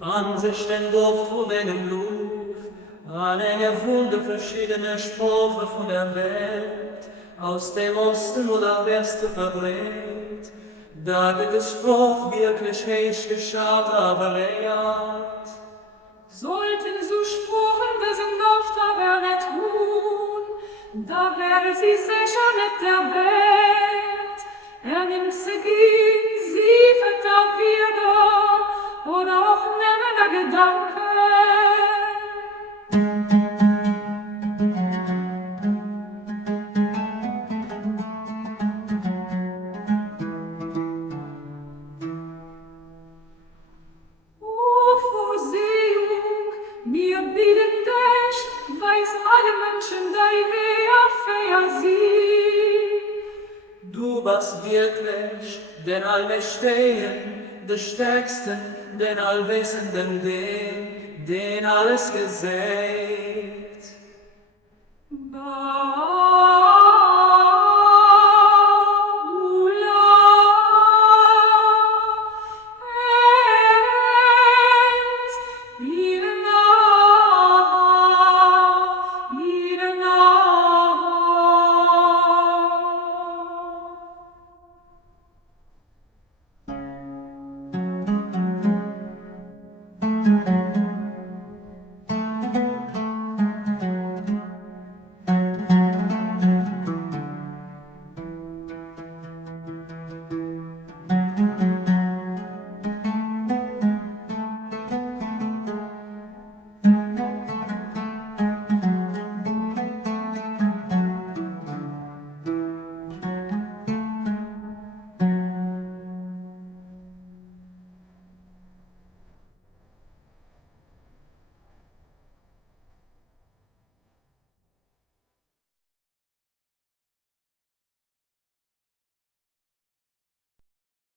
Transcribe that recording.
Wann sich denn Duft von deinem Luft an eine Wunde verschiedene Sprache von der Welt, aus dem Osten oder Westen verbreitet, da wird es Spruch wirklich heisch geschaut, aber reat. Sollten so Spuren diesen Duft aber nicht tun, da wäre sie sicher nicht der Welt. Nimmt sie gehen, sie vertaucht wieder, oder auch nehmen der Gedanke. Mir bieten dich, weiß alle Menschen, dein Weh sie. Du bist wirklich den Allmächtigen, der Stärksten, den Allwissenden, den alles gesehen.